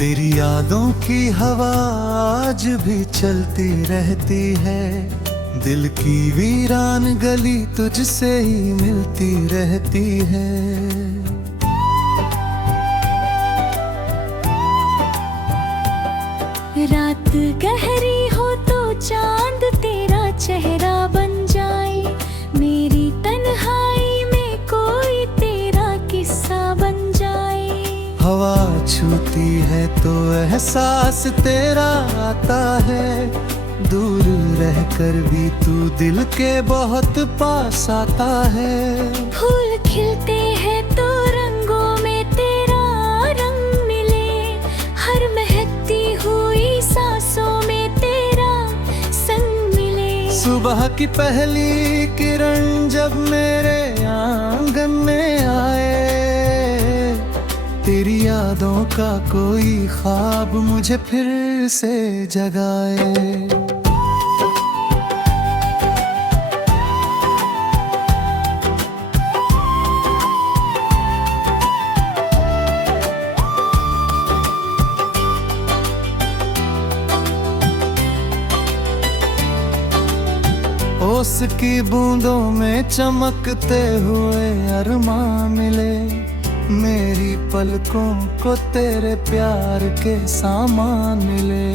तेरी यादों की हवा आज भी चलती रहती है। दिल की वीरान गली तुझसे ही मिलती रहती है। रात गहरी हो तो चांद तेरा चेहरा बन जाए। मेरी तन्हाई में कोई तेरा किस्सा बन जाए। हवा छूती है तो एहसास तेरा आता है। दूर रहकर भी तू दिल के बहुत पास आता है। फूल खिलते हैं तो रंगों में तेरा रंग मिले। हर महकती हुई सांसों में तेरा संग मिले। सुबह की पहली किरण जब मेरे आंगन में आए, तेरी यादों का कोई ख्वाब मुझे फिर से जगाए। ओस की बूंदों में चमकते हुए अरमां मिले। मेरी पलकों को तेरे प्यार के सामान मिले।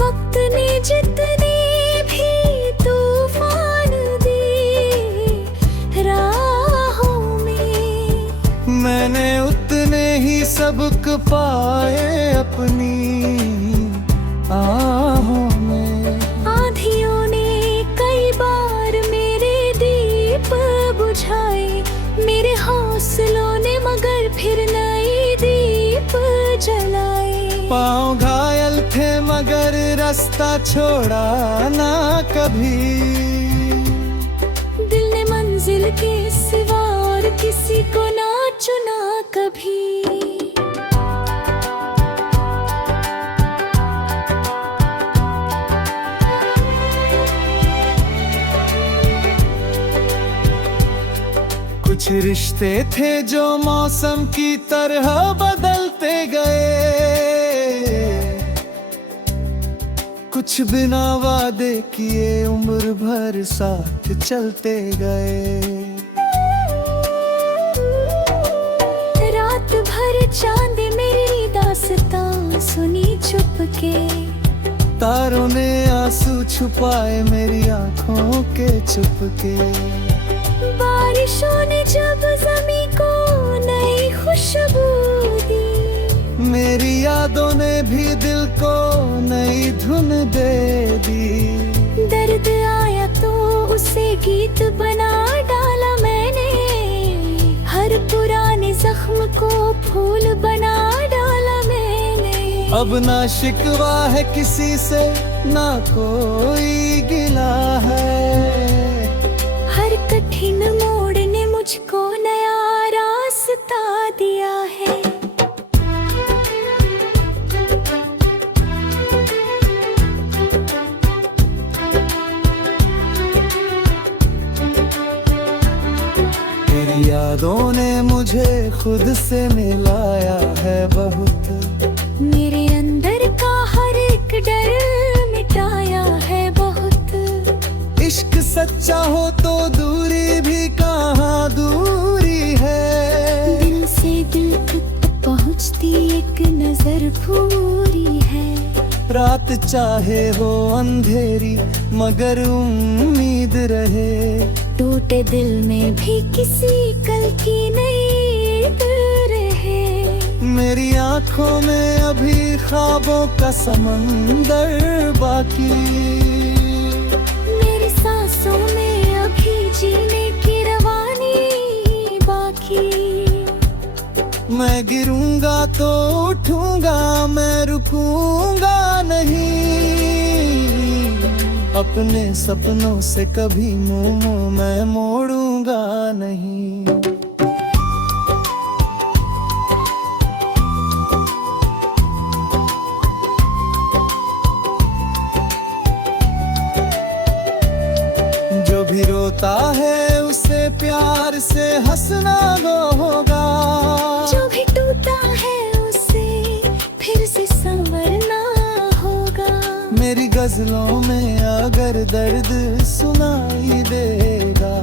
वक्त ने जितने भी तूफान दिए राहों में, मैंने उतने ही सबक पाए अपनी आहों में। आंधियों ने कई बार मेरे दीप बुझाए। मेरे हौसलों ने मगर फिर नई दीप जलाए। पाँव घायल थे मगर रास्ता छोड़ा ना कभी। दिल ने मंजिल के सिवा और किसी को ना चुना कभी। कुछ रिश्ते थे जो मौसम की तरह बदलते गए। कुछ बिना वादे किए उम्र भर साथ चलते गए। रात भर चांद मेरी दास्तां सुनी चुपके। तारों ने आंसू छुपाए मेरी आंखों के चुपके। बारिशों ने जब ज़मीं को नई खुशबू दी, मेरी यादों ने भी दिल को नई धुन दे दी। दर्द आया तो उसे गीत बना डाला मैंने। हर पुराने जख्म को फूल बना डाला मैंने। अब ना शिकवा है किसी से ना कोई गिला है। हर कठिन मोड़ ने मुझको नया रास्ता दिया है। तेरी यादों ने मुझे खुद से मिलाया है बहुत। मेरे अंदर का हर एक डर मिटाया है बहुत। इश्क सच्चा हो तो दूरी भी कहाँ दूरी है। दिल से दिल तक पहुँचती एक नजर पूरी है। रात चाहे हो अंधेरी मगर उम्मीद रहे। टूटे दिल में भी किसी कल की नींद रहे। मेरी आंखों में अभी ख्वाबों का समंदर बाकी। मेरी सांसों में अभी जीने की रवानी बाकी। मैं गिरूंगा तो उठूंगा, मैं रुकूंगा नहीं। अपने सपनों से कभी मुंह मैं मोड़ूंगा नहीं। जो भी रोता है उसे प्यार से हंसना वो होगा। जो भी टूटा है उसे फिर से संवरना होगा। मेरी गजलों में अगर दर्द सुनाई देगा,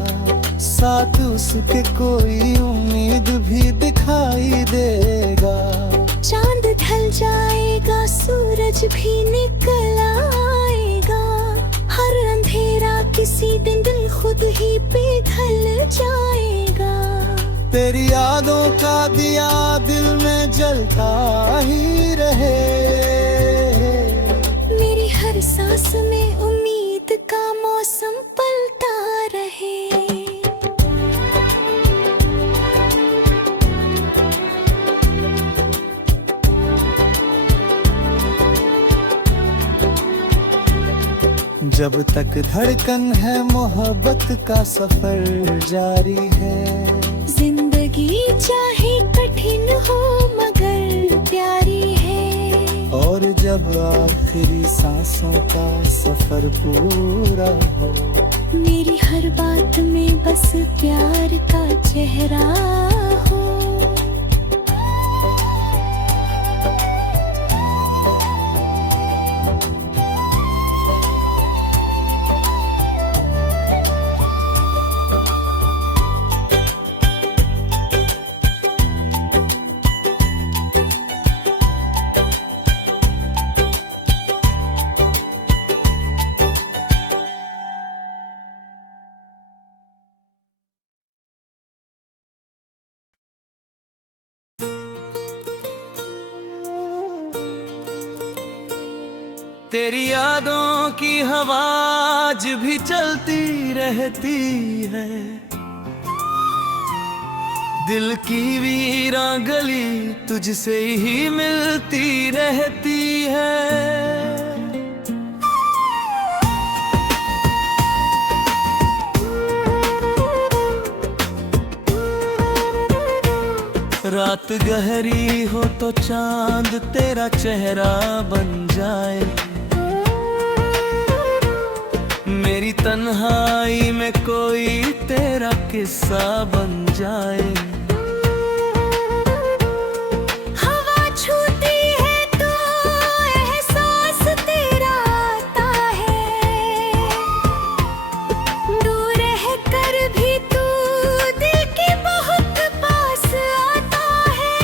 साथ उसके कोई उम्मीद भी दिखाई देगा। चांद ढल जाएगा, सूरज भी निकल आएगा। हर अंधेरा किसी दिन दिल खुद ही पिघल जाएगा। तेरी यादों का दिया दिल में जलता ही रहे। मेरी हर सांस में उम्मीद का मौसम पलता रहे। जब तक धड़कन है मोहब्बत का सफर जारी है। जिंदगी चाहे कठिन हो मगर प्यारी है। और जब आखिरी सांसों का सफर पूरा हो, मेरी हर बात में बस प्यार का चेहरा हो। तेरी यादों की हवा आज भी चलती रहती है। दिल की वीरा गली तुझसे ही मिलती रहती है। रात गहरी हो तो चांद तेरा चेहरा बन जाए। मेरी तन्हाई में कोई तेरा किस्सा बन जाए। हवा छूती है तो एहसास तेरा आता है। दूर रह कर भी तू दिल के बहुत पास आता है।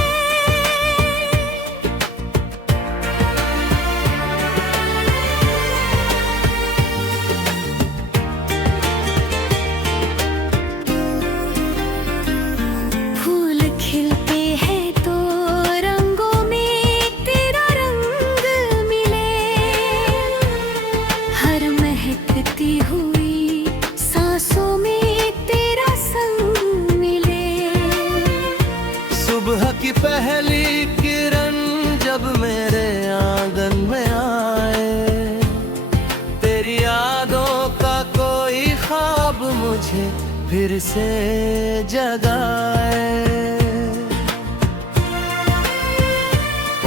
फूल खिलते हैं तो रंगों में तेरा रंग मिले। हर महकती हुई सांसों में तेरा संग मिले। सुबह की पहली किरण जब मेरे आंगन में आए, तेरी यादों का कोई ख्वाब मुझे फिर से जगाए।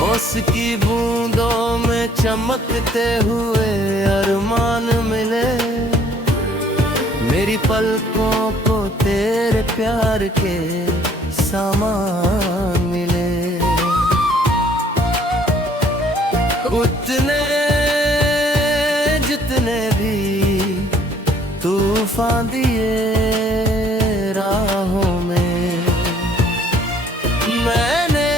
ओस की बूंदों में चमकते हुए अरमान मिले। मेरी पलकों को तेरे प्यार के सामान मिले। उतने जितने भी तूफान दिए राहों में, मैंने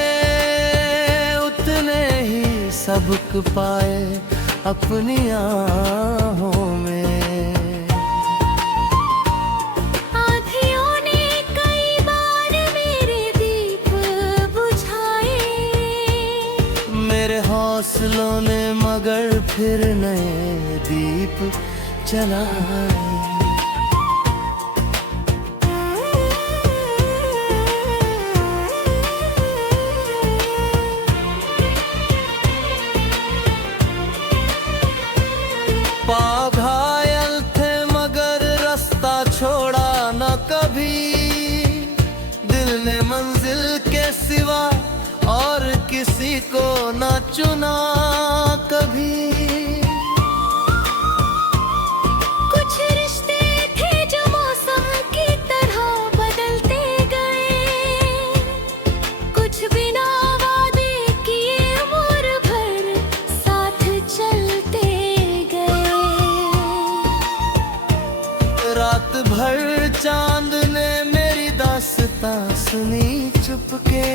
उतने ही सबक पाए अपनी आहों में। आँधियों ने कई बार मेरे दीप बुझाए। मेरे हौसलों ने मगर फिर नए दीप जलाए। पाँव घायल थे मगर रास्ता छोड़ा न कभी। दिल ने मंजिल के सिवा और किसी को न चुना कभी। कुछ रिश्ते थे जो मौसम की तरह भर चांद ने मेरी दास्तां सुनी चुपके,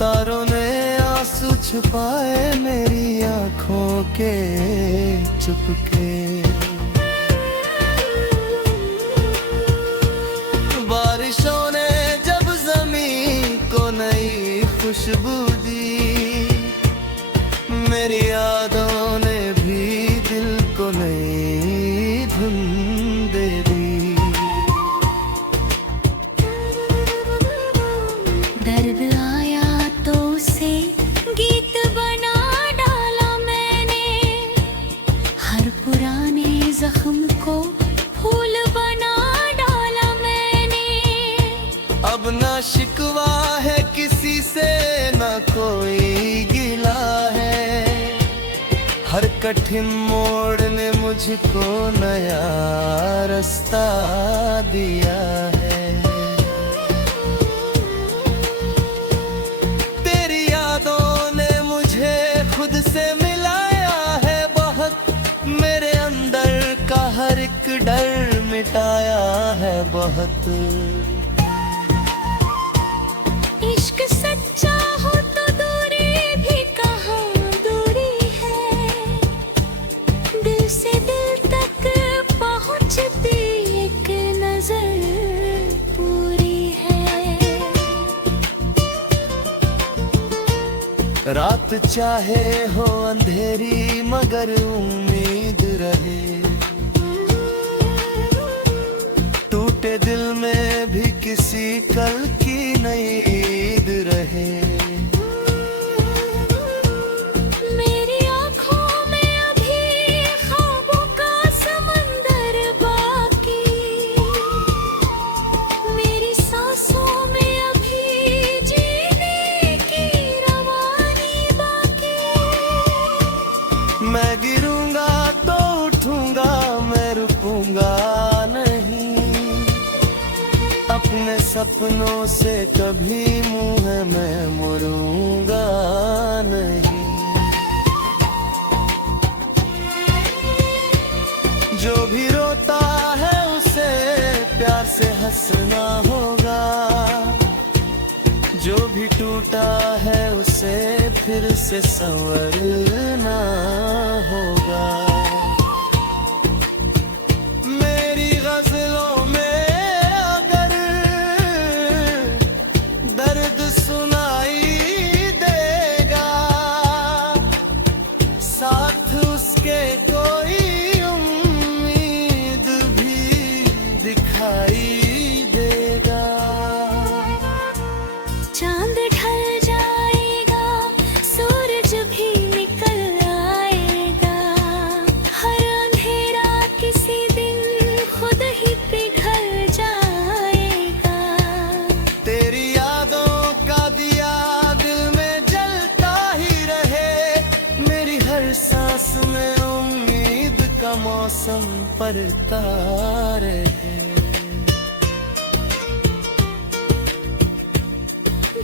तारों ने आंसू छुपाए मेरी आंखों के चुपके। बारिशों ने जब जमीन को नई खुशबू दी, मेरी यादों ने भी दिल को नई धुन दे दी। दर्द आया तो उसे गीत बना डाला मैंने, हर पुराने जख्म को फूल बना डाला मैंने। अब ना शिकवा है किसी से, ना कोई गिला है, हर कठिन मोड़ ने मुझको नया रास्ता दिया है। तेरी यादों ने मुझे खुद से मिलाया है बहुत, मेरे अंदर का हर एक डर मिटाया है बहुत। इश्क सच्चा हो तो दूरी भी कहाँ दूरी है, दिल से दिल तक पहुँचती एक नजर पूरी है। रात चाहे हो अंधेरी मगर उम्मीद रहे, टूटे दिल में भी किसी कल की नई ईद रहे। मेरी आँखों में अभी ख्वाबों का समंदर बाकी, मेरी सांसों में अभी जीने की रवानी बाकी। मैं गिरूंगा तो उठूंगा, मैं रुकूंगा नहीं, अपने सपनों से कभी मुंह मैं मुड़ूंगा नहीं। जो भी रोता है उसे प्यार से हंसना होगा, जो भी टूटा है उसे फिर से संवरना होगा। मेरी गजलों में अगर दर्द सुनाई देगा, साथ उसके कोई उम्मीद भी दिखाई देगा। चांद ढल जाएगा, सूरज भी निकल आएगा, हर अंधेरा किसी दिन खुद ही पिघल जाएगा। तेरी यादों का दिया दिल में जलता ही रहे, मेरी हर सांस में उम्मीद का मौसम पड़ता रहे।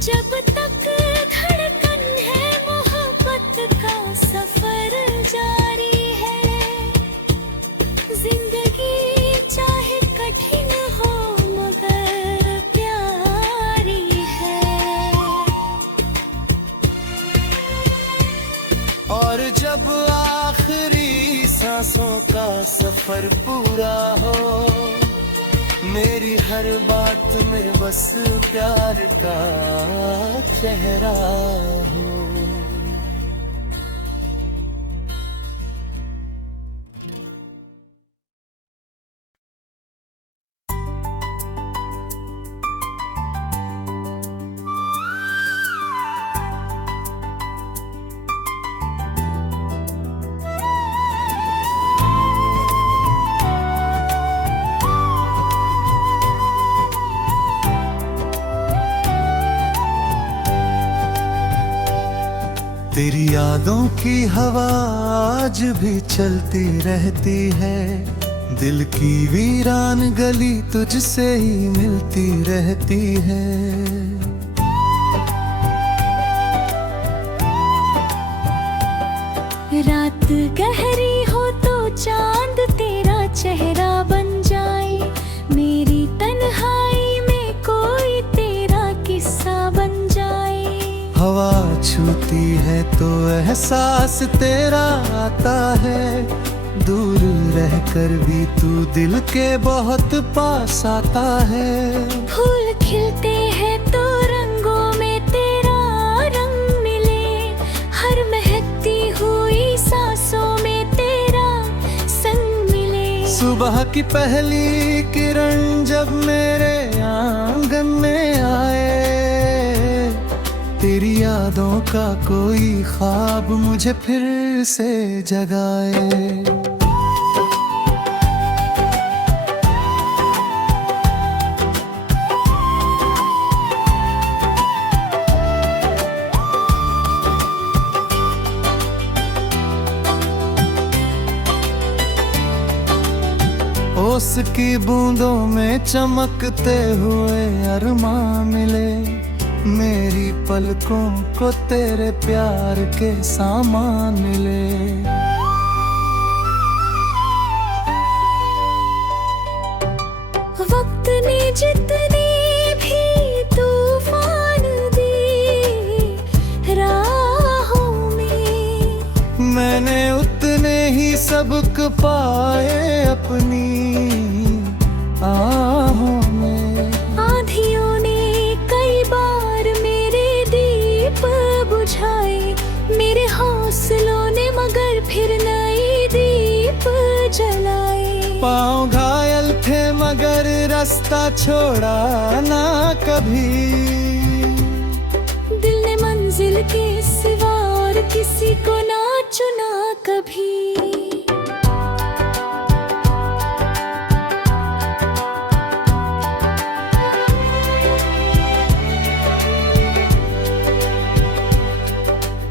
जब तक धड़कन है मोहब्बत का सफर जारी है, जिंदगी चाहे कठिन हो मगर प्यारी है। और जब आखिरी सांसों का सफर पूरा हो, मेरी हर बात में बस प्यार का चेहरा हो। तेरी यादों की हवा आज भी चलती रहती है, दिल की वीरान गली तुझसे ही मिलती रहती है। रात गहरी हो तो चांद तेरा चेहरा बन जाए, तो एहसास तेरा आता है। दूर रहकर भी तू दिल के बहुत पास आता है। फूल खिलते हैं तो रंगों में तेरा रंग मिले, हर महकती हुई सांसों में तेरा संग मिले। सुबह की पहली किरण जब मेरे आंगन में आए, तेरी यादों का कोई ख्वाब मुझे फिर से जगाए। ओस की बूंदों में चमकते हुए अरमां मिले, मेरी पलकों को तेरे प्यार के सामान मिले। वक्त ने जितने भी तूफान दिए राहों में, मैंने उतने ही सबक पाए अपनी आहों में। आंधियों ने कई बार मेरे दीप बुझाए, मेरे हौसलों ने मगर फिर नई दीप जलाए। पाँव घायल थे मगर रास्ता छोड़ा ना कभी, दिल ने मंजिल के सिवा और किसी को ना चुना कभी।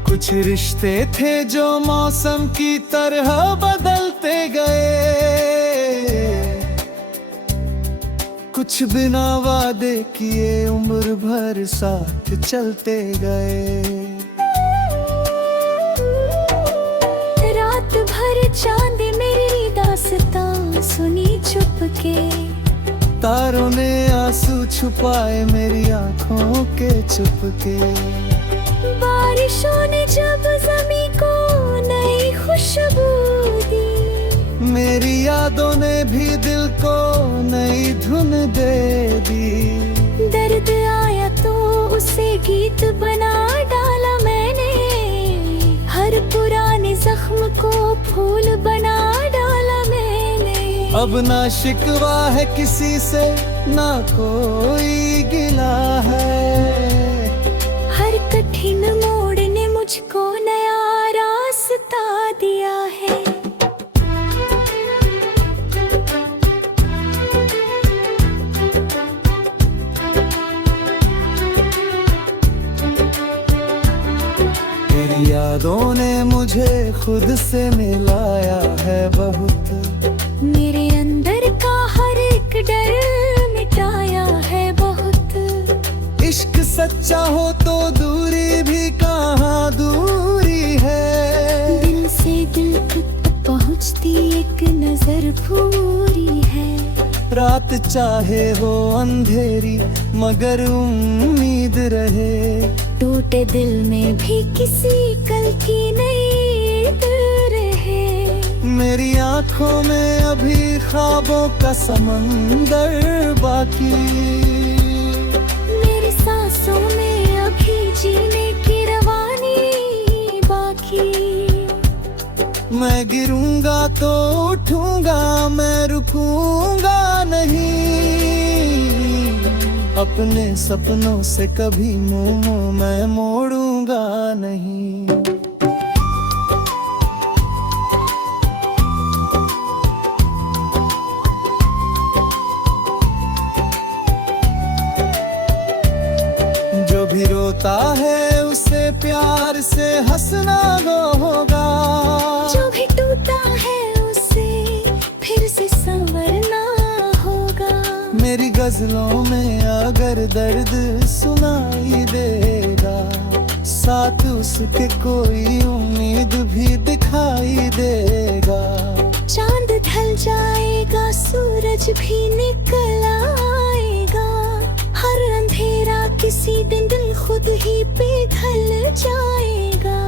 कुछ रिश्ते थे जो मौसम की तरह बदलते गए, कुछ बिना वादे किए उम्र भर साथ चलते गए। रात भर चांद मेरी दास्तां सुनी चुपके, तारों ने आंसू छुपाए मेरी आंखों के चुपके। बारिशों ने जब ज़मीं को नई खुशबू दी, मेरी यादों ने भी दिल को नई धुन दे दी। दर्द आया तो उसे गीत बना डाला मैंने, हर पुराने जख्म को फूल बना डाला मैंने। अब ना शिकवा है किसी से ना कोई गिला है, हर कठिन मोड़ ने मुझको नया रास्ता दिया है। तेरी यादों ने मुझे खुद से मिलाया है बहुत, मेरे अंदर का हर एक डर मिटाया है बहुत। इश्क सच्चा हो तो दूरी भी कहाँ दूरी है, दिल से दिल तक पहुँचती एक नजर पूरी है। रात चाहे हो अंधेरी मगर उम्मीद रहे, टूटे दिल में भी किसी कल की नींद रहे। मेरी आंखों में अभी ख्वाबों का समंदर बाकी, मेरी सांसों में अभी जीने की रवानी बाकी। मैं गिरूंगा तो उठूंगा, मैं रुकूंगा नहीं, अपने सपनों से कभी मुंह मैं मोड़ूंगा नहीं। जो भी रोता है उसे प्यार से हंसना होगा, जो भी टूटा है उसे फिर से संवरना होगा। मेरी गजलों में अगर दर्द सुनाई देगा, साथ उसके कोई उम्मीद भी दिखाई देगा। चांद ढल जाएगा सूरज भी निकल आएगा, हर अंधेरा किसी दिन दिल खुद ही पिघल जाएगा।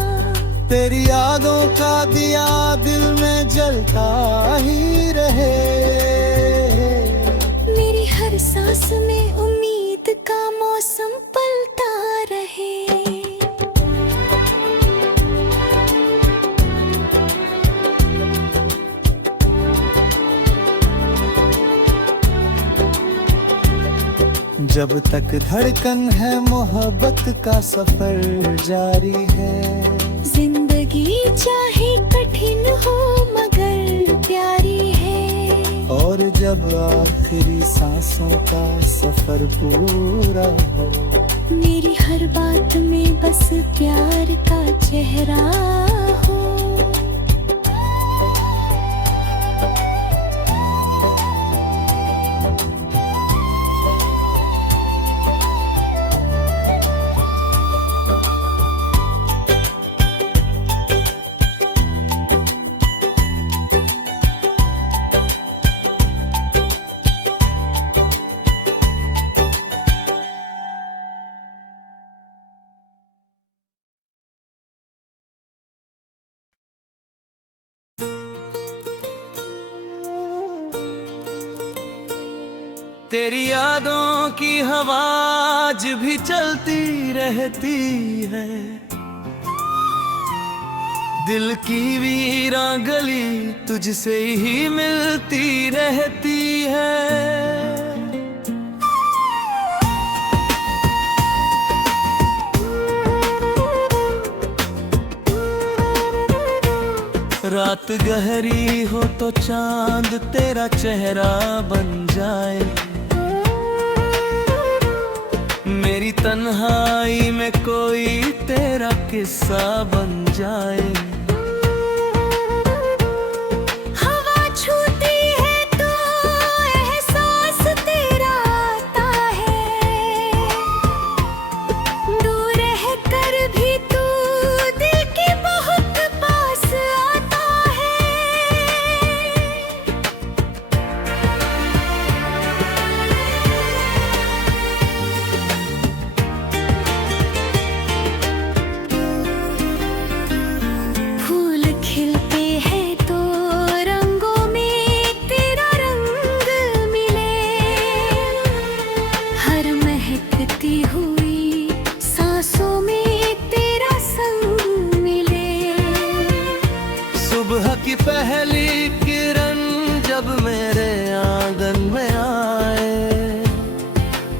का दिया दिल में जलता ही रहे। मेरी हर सांस में उम्मीद का मौसम पलता रहे। जब तक धड़कन है मोहब्बत का सफर जारी है। जिंदगी चाहे कठिन हो मगर प्यारी है। और जब आखिरी सांसों का सफर पूरा हो, मेरी हर बात में बस प्यार का चेहरा हो। तेरी यादों की हवा आज भी चलती रहती है। दिल की वीरा गली तुझसे ही मिलती रहती है। रात गहरी हो तो चांद तेरा चेहरा बन जाए। मेरी तन्हाई में कोई तेरा किस्सा बन जाए। हवा छूती है तो एहसास तेरा आता है। दूर रह कर भी तू दिल के बहुत पास आता है। फूल खिलते हैं तो रंगों में तेरा रंग मिले। हर महकती हुई सांसों में तेरा संग मिले। सुबह की पहली किरण जब मेरे आंगन में आए,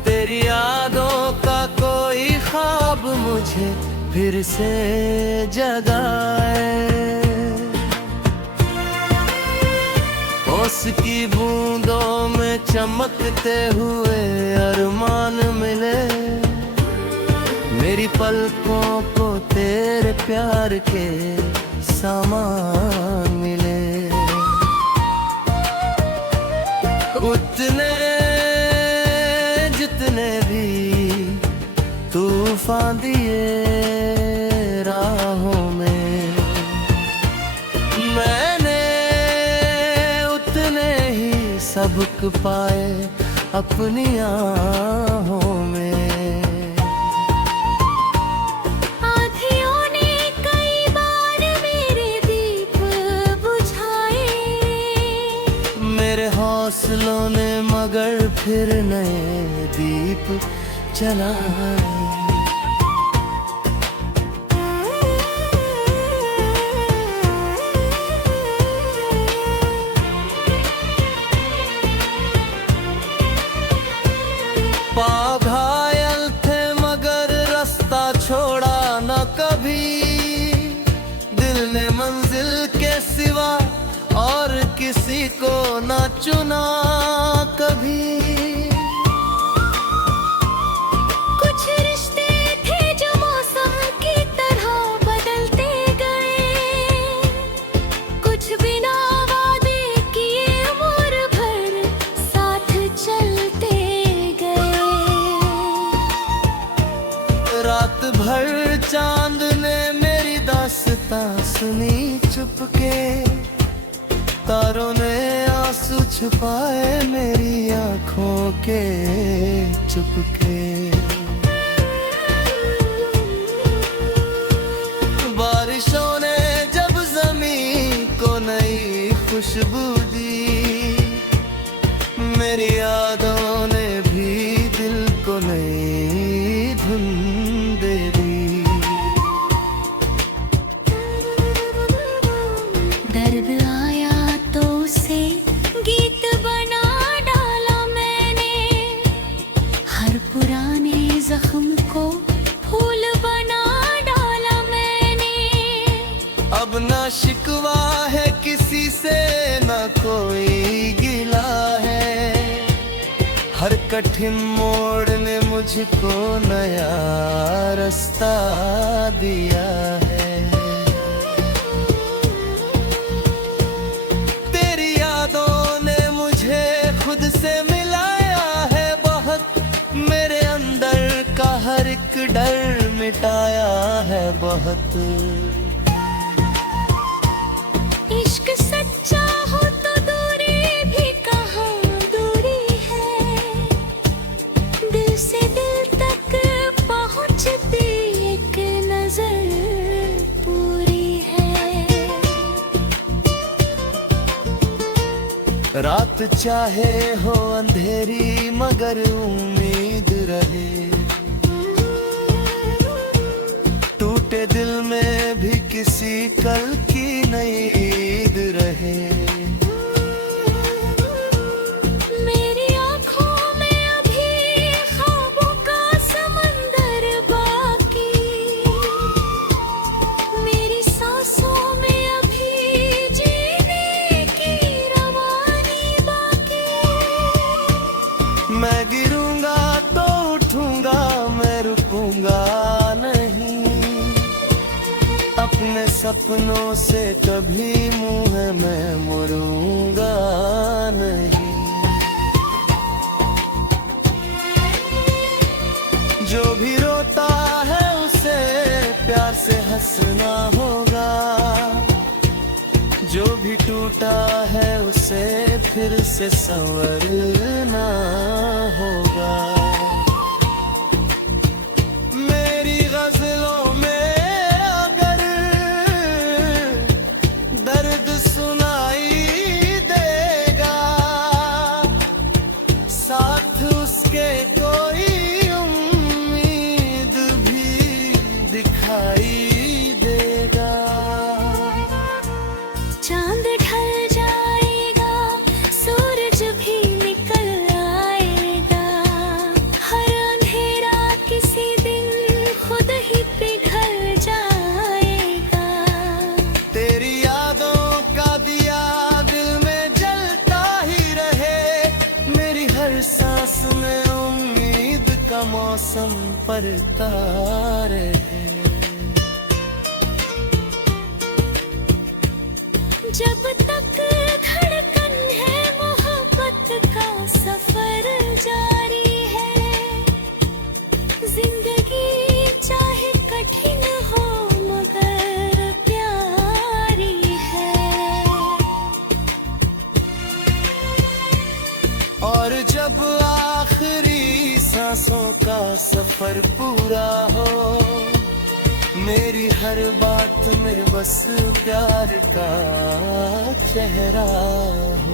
तेरी यादों का कोई ख्वाब मुझे फिर से जगाए। ओस की बूंदों में चमकते हुए अरमान मिले। मेरी पलकों को तेरे प्यार के सामान मिले। उतने जितने भी तूफान दिए राहों में, मैंने उतने ही सबक पाए अपनी आहों में। आँधियों ने कई बार मेरे दीप बुझाए। मेरे हौसलों ने मगर फिर नए दीप जलाए। पाँव घायल थे मगर रास्ता छोड़ा न कभी। दिल ने मंजिल के सिवा और किसी को न चुना कभी। कुछ रिश्ते थे जो मौसम की तरह बदलते गए। कुछ बिना वादे किए उम्र भर साथ चलते गए। रात भर चांद ने मेरी दास्तां सुनी चुपके। तारों ने आंसू छुपाए मेरी आंखों के चुपके। बारिशों ने जब खुशबू दी, मेरी यादों ने भी दिल को नई धुन दे दी। दर्द आया तो उसे गीत बना डाला मैंने, हर पुराने जख्म को फूल बना डाला मैंने। अब ना शिकवा है किसी से, ना कोई गिला है, हर कठिन मोड़ ने मुझको नया रास्ता दिया है। तेरी यादों ने मुझे खुद से मिलाया है बहुत, मेरे अंदर का हर एक डर मिटाया है बहुत। इश्क सच्चा हो तो दूरी भी कहाँ दूरी है, दिल से दिल तक पहुँचती एक नजर पूरी है। रात चाहे हो अंधेरी मगर उम्मीद रहे, टूटे दिल में भी किसी कल की नई ईद रहे। मेरी आँखों में अभी ख्वाबों का समंदर बाकी, मेरी सांसों में अभी जीने की रवानी बाकी। मैं गिरूंगा तो उठूंगा, मैं रुकूंगा नहीं, अपने सपनों से कभी मुंह मैं मुड़ूंगा नहीं। जो भी रोता है उसे प्यार से हंसना होगा, जो भी टूटा है उसे फिर से संवरना होगा। मेरी गजलों में अगर दर्द सुनाई देगा, साथ उसके कोई उम्मीद भी दिखाई देगा। चांद ढल जाएगा, सूरज भी निकल आएगा, हर अंधेरा किसी दिन खुद ही पिघल जाएगा। तेरी यादों का दिया दिल में जलता ही रहे, मेरी हर सांस में उम्मीद का मौसम पड़ता रहे। जब तक धड़कन है मोहब्बत का सफर जारी है, जिंदगी चाहे कठिन हो मगर प्यारी है। और जब आखिरी सांसों का सफर पूरा हो, मेरी हर बात में बस प्यार का चेहरा हो।